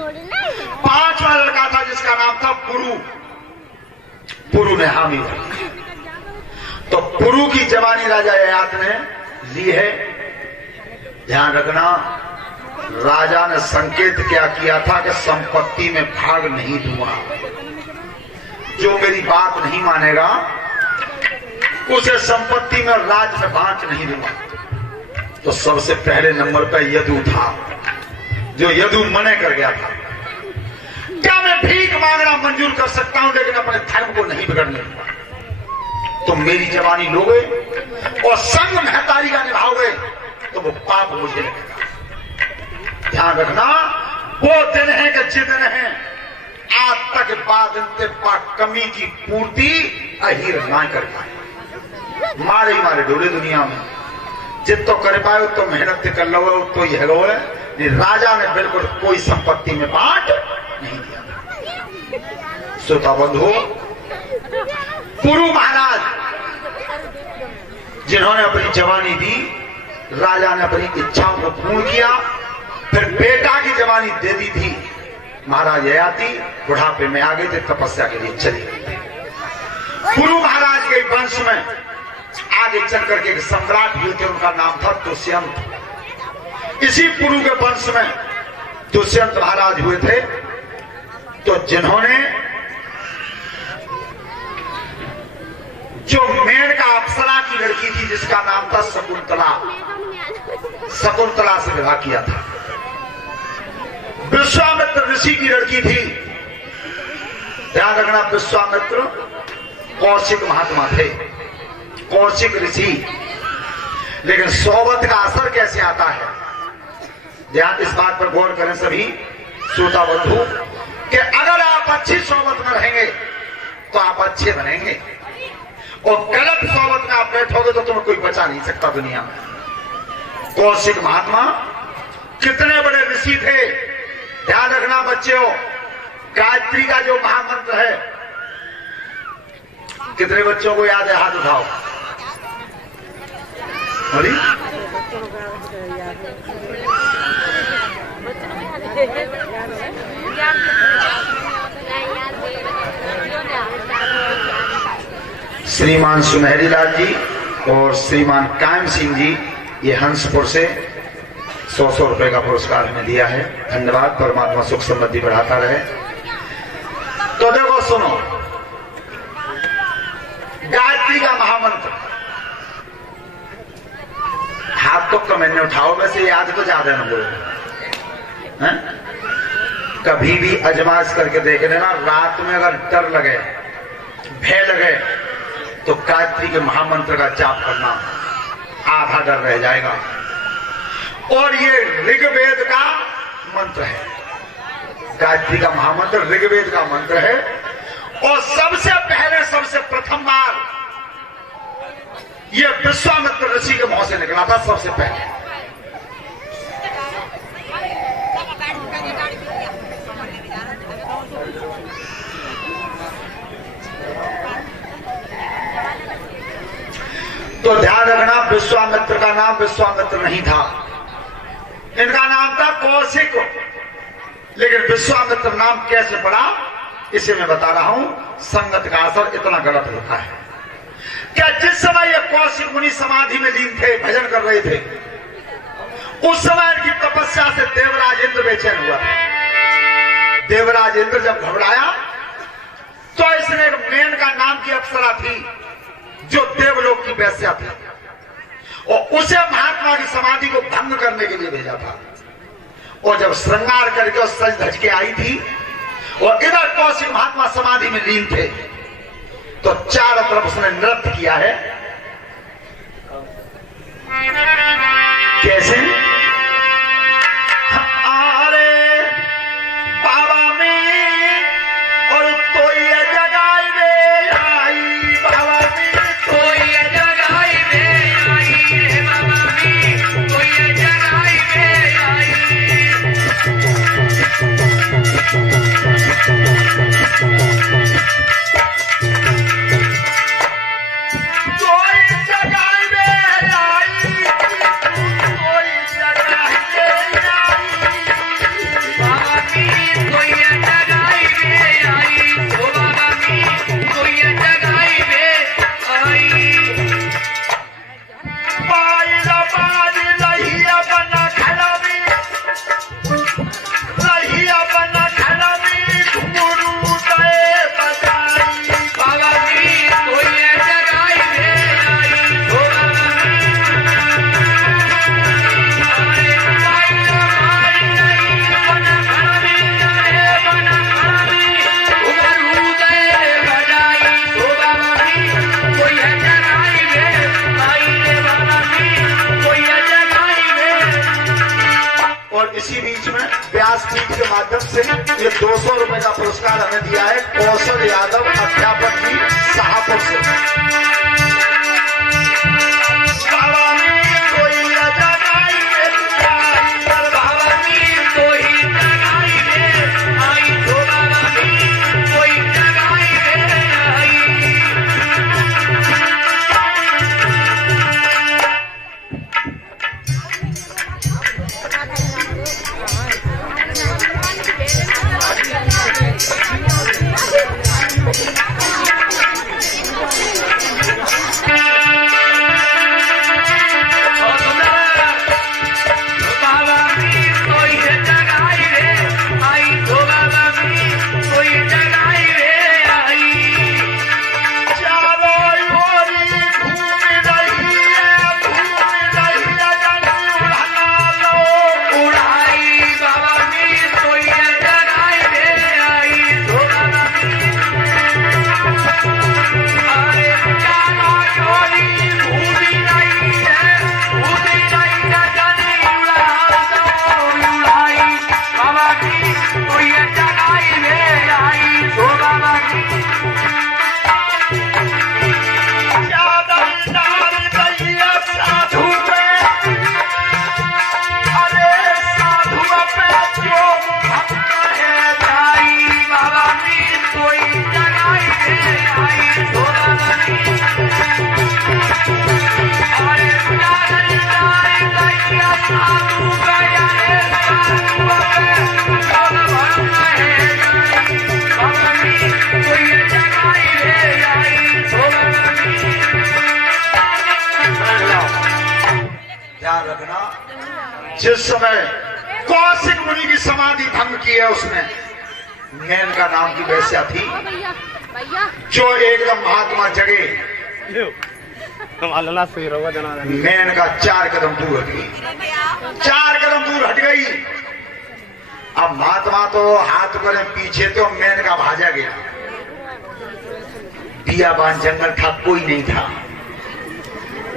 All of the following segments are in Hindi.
पांचवा लड़का था जिसका नाम था पुरु। पुरु ने हामी भरी। तो पुरु की जवानी राजा ययाति ने ली है। ध्यान रखना, राजा ने संकेत क्या किया था कि संपत्ति में भाग नहीं दूंगा, जो मेरी बात नहीं मानेगा उसे संपत्ति में राज में बांट नहीं दूंगा। तो सबसे पहले नंबर पर यदु था, जो यदु मने कर गया था। क्या मैं भीख मांगना मंजूर कर सकता हूं, लेकिन अपने धर्म को नहीं बिगड़ने दूंगा। तुम मेरी जवानी लोगे और संग महतारी का निभाओगे तो वो पाप मुझे लगेगा। ध्यान रखना, वो दिन है कि जितने हैं आज तक बादते कमी की पूर्ति अहीर ना कर पाए। मारे ही मारे डोले दुनिया में जित तो कर पाए तो मेहनत कर लो तो यह लो है। राजा ने बिल्कुल कोई संपत्ति में बांट नहीं दिया। श्रोता बंधु, पुरु महाराज जिन्होंने अपनी जवानी दी, राजा ने अपनी इच्छाओं को पूर्ण किया। फिर बेटा की जवानी दे दी थी। महाराज ययाति बुढ़ापे में आ गए थे, तपस्या के लिए चले गए। पुरु महाराज के वंश में आगे चल करके एक सम्राट हुए थे, उनका नाम था दुष्यंत। इसी पुरु के वंश में दुष्यंत महाराज हुए थे, तो जिन्होंने जो मेनका अप्सरा की लड़की थी जिसका नाम था शकुंतला, शकुंतला से विवाह किया था। विश्वामित्र ऋषि की लड़की थी। ध्यान रखना, विश्वामित्र कौशिक महात्मा थे, कौशिक ऋषि। लेकिन सोबत का असर कैसे आता है, ध्यान इस बात पर गौर करें सभी श्रोता बंधु, कि अगर आप अच्छी सोबत में रहेंगे तो आप अच्छे बनेंगे, और गलत सोबत में आप बैठोगे तो तुम्हें कोई बचा नहीं सकता दुनिया में। कौशिक महात्मा कितने बड़े ऋषि थे। ध्यान रखना बच्चों, गायत्री का जो महामंत्र है, कितने बच्चों को याद है, हाथ उठाओ। अरे श्रीमान सुनहरी लाल जी और श्रीमान कायम सिंह जी, ये हंसपुर से 100 रुपए का पुरस्कार हमें दिया है। धन्यवाद, परमात्मा सुख समृद्धि बढ़ाता रहे। तो देखो सुनो, गायत्री का महामंत्र, हाथ तो कमेंट उठाओ, वैसे याद तो ज्यादा न बोलो। कभी भी अजमाइश करके देख लेना, रात में अगर डर लगे, भय लगे, तो गायत्री के महामंत्र का जाप करना, आधा डर रह जाएगा। और ये ऋग्वेद का मंत्र है, गायत्री का महामंत्र ऋग्वेद का मंत्र है। और सबसे पहले, सबसे प्रथम बार ये विश्वामित्र ऋषि के मुंह से निकला था सबसे पहले। तो ध्यान रखना, विश्वामित्र का नाम विश्वामित्र नहीं था, इनका नाम था कौशिक। लेकिन विश्वामित्र नाम कैसे पड़ा इसे मैं बता रहा हूं। संगत का असर इतना गलत होता है। क्या जिस समय ये कौशिक मुनि समाधि में लीन थे, भजन कर रहे थे, उस समय इनकी तपस्या से देवराज इंद्र बेचैन हुआ था। देवराज इंद्र जब घबराया तो इसने मेन का नाम की अप्सरा थी जो देवलोक की वैश्या थी, और उसे महात्मा की समाधि को भंग करने के लिए भेजा था। और जब श्रृंगार करके सज धज के आई थी और इधर कौशिक महात्मा समाधि में लीन थे, तो चारों तरफ उसने नृत्य किया है। कैसे? अरे बाबा में और तो ये जगाई में आई, बाबा में तो ये जगाई में आई, बाबा में तो ये जगाई में आई। कोई जगाई में आई, कोई माध्यम से ये 200 रुपए का पुरस्कार हमें दिया है कौशल यादव अध्यापक जी शाहपुर से। जिस समय कौशिक मुनि की समाधि भंग की है उसमें मेनका नाम की वैश्या थी जो एकदम महात्मा जगे मेनका 4 कदम दूर हट गई, 4 कदम दूर हट गई। अब महात्मा तो हाथ करें पीछे तो मेनका भाजा गया, बियाबान जंगल था, कोई नहीं था।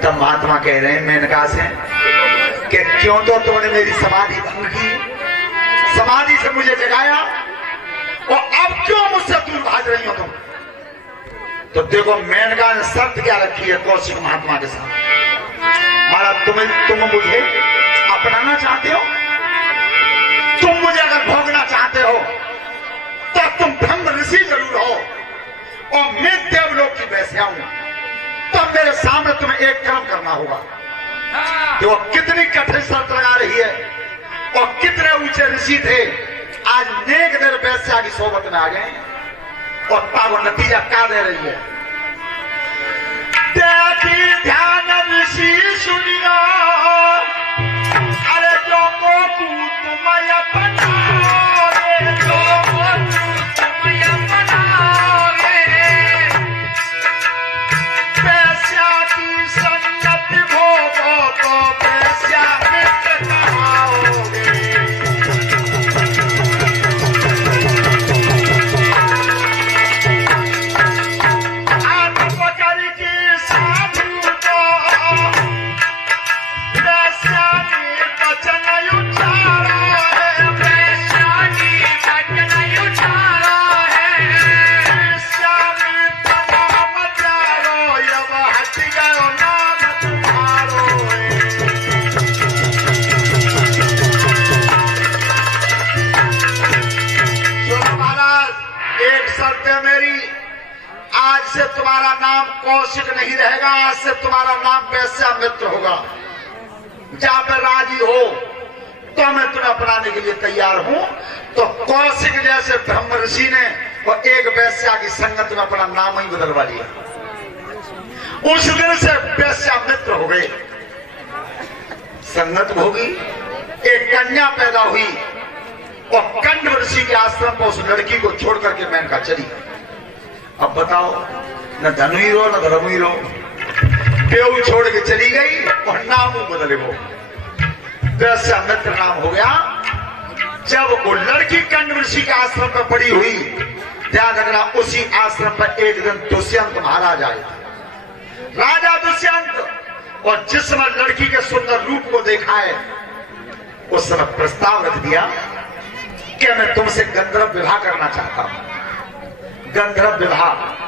तब महात्मा कह रहे हैं मेनका से कि क्यों तो तुमने मेरी समाधि भंग की, समाधि से मुझे जगाया और अब क्यों मुझसे दूर भाग रही हो तुम। तो देखो मेनका ने शर्त क्या रखी है कौशिक महात्मा के साथ, महाराज तुम मुझे अपनाना चाहते हो, तुम मुझे अगर भोगना चाहते हो तो तुम ब्रह्म ऋषि जरूर हो और मैं देवलोक की वैश्या हूं, तब मेरे सामने तुम्हें एक कर्म करना होगा। कि वो कितनी कठिन शर्त लगा रही है और कितने ऊंचे ऋषि थे, आज नेक देर वैश्या की सोबत में आ गए और पागो नतीजा क्या दे रही है। देखी ध्यान ऋषि सुनियो, अरे जो मोकू तुम अपनाओगे, जो मोकू तुम अपनाओगे, वैश्या की संगत भोगो तो वैश्या मिट कहाओगे। तुम्हारा नाम कौशिक नहीं रहेगा, आज से तुम्हारा नाम वैश्या मित्र होगा। जहां पर राजी हो तो मैं तुम्हें अपनाने के लिए तैयार हूं। तो कौशिक जैसे ब्रह्म ऋषि ने वो एक वैश्या की संगत में अपना नाम ही बदलवा लिया। उस दिन से वैश्या मित्र हो गए, संगत होगी, एक कन्या पैदा हुई और कंड ऋषि के आश्रम पर उस लड़की को छोड़ करके मेनका चली। अब बताओ, न धनुई रो न धर्मुई रो, पेऊ छोड़ के चली गई और नाम बदले वो वैश्या मित्र नाम हो गया। जब वो लड़की कंड ऋषि के आश्रम पर पड़ी हुई, ध्यान रखना, उसी आश्रम पर एक दिन दुष्यंत महाराज आए, राजा दुष्यंत, और जिस समय लड़की के सुंदर रूप को देखा है उस समय प्रस्ताव रख दिया कि मैं तुमसे गंधर्व विवाह करना चाहता हूं। गंधर्व विवाह